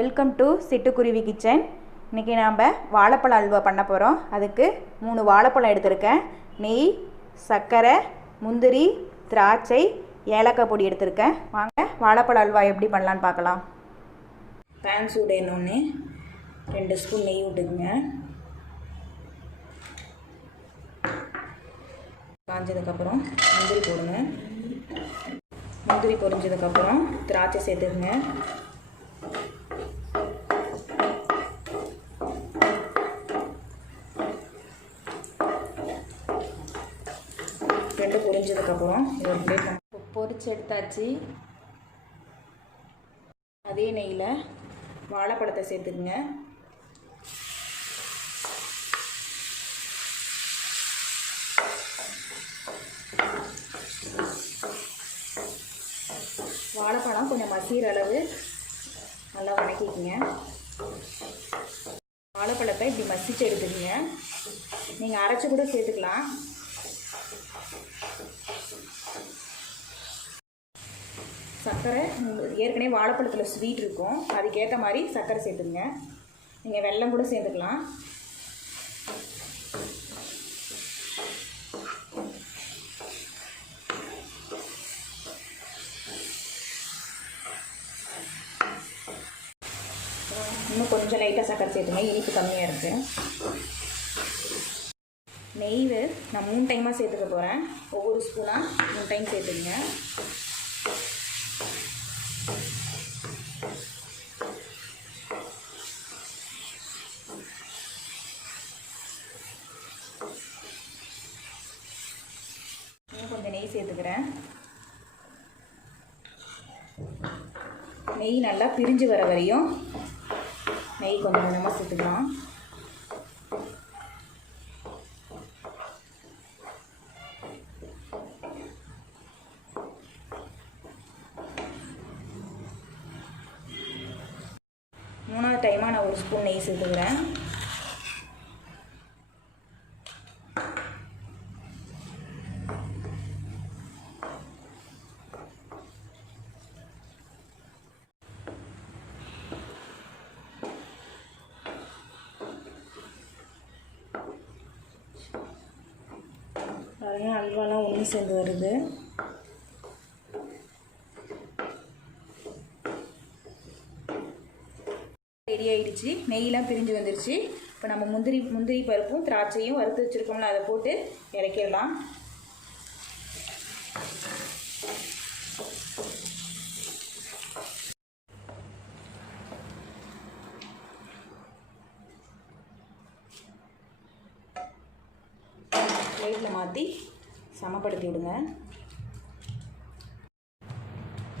Welcome to சிட்டுக்குருவி kitchen. இன்றைக்கி நாம் வாழைப்பழ அல்வா பண்ண போகிறோம். அதுக்கு 3 வாழைப்பழம் எடுத்திருக்கேன். நெய், சர்க்கரை, முந்திரி, திராட்சை, ஏலக்காய் பொடி எடுத்திருக்கேன். வாங்க வாழைப்பழ அல்வா எப்படி பண்ணலான்னு பார்க்கலாம். பேன் சூடேனோன்னு 2 ஸ்பூன் நெய் விட்டுக்குங்க. காஞ்சதுக்கப்புறம் முந்திரி போடுங்க. முந்திரி பொரிஞ்சதுக்கப்புறம் திராட்சை சேர்த்துக்குங்க. ரெண்டு பொரிஞ்சதுக்கப்புறம் இது ஒரு பிளேட் பொரிச்சு எடுத்தாச்சு. அதே நெய்யில் வாழைப்பழத்தை சேர்த்துக்குங்க. வாழைப்பழம் கொஞ்சம் மசிகிற அளவு நல்லா வணக்கிக்குங்க. வாழைப்பழத்தை இப்படி மசிச்சு எடுத்துக்கங்க. நீங்கள் அரைச்சி கூட சேர்த்துக்கலாம். சர்க்கரை ஏற்கனவே வாழைப்பழத்தில் ஸ்வீட் இருக்கும், அதுக்கேற்ற மாதிரி சர்க்கரை சேர்த்துக்குங்க. நீங்கள் வெல்லம் கூட சேர்த்துக்கலாம். இன்னும் கொஞ்சம் லைட்டாக சர்க்கரை சேர்த்துங்க, இனிப்பு கம்மியாக இருக்குது. நெய் நான் 3 டைமாக சேர்த்துக்க போகிறேன். ஒவ்வொரு ஸ்பூனாக 3 டைம் சேர்த்துங்க. இன்னும் கொஞ்சம் நெய் சேர்த்துக்கிறேன். நெய் நல்லா பிரிஞ்சு வர வரையும் நெய் கொஞ்சம் கொஞ்சமாக சேர்த்துக்கலாம். மூணாவது டைமாக நான் 1 ஸ்பூன் நெய் சேர்த்துக்கிறேன். பாருங்கள், அல்வாலாம் ஒன்று சேர்ந்து வருது. ரெடி ஆகிடுச்சு. நெய்யெலாம் பிரிஞ்சு வந்துருச்சு. இப்போ நம்ம முந்திரி பருப்பும் திராட்சையும் வறுத்து வச்சுருக்கோம்ல, அதை போட்டு இறக்கிடலாம். பிளேட்டில் மாற்றி சமப்படுத்தி விடுங்க.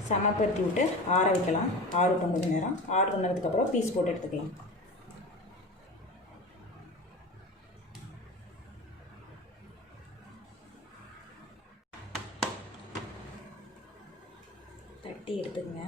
சமப்படுத்தி விட்டு ஆற வைக்கலாம். ஆறட்டும் கொஞ்சம் நேரம். ஆறு பண்ணதுக்கப்புறம் பீஸ் போட்டு எடுத்துக்கலாம். தட்டி எடுத்துக்கங்க.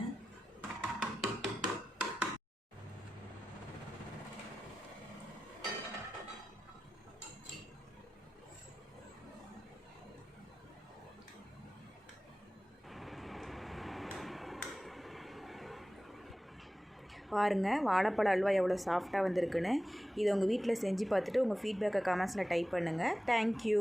பாருங்கள், வாழைப்பழ அல்வா எவ்வளோ சாஃப்டாக வந்திருக்குன்னு. இதை உங்கள் வீட்டில் செஞ்சு பார்த்துட்டு உங்கள் ஃபீட்பேக்கை கமெண்ட்ஸில் டைப் பண்ணுங்கள். தேங்க்யூ.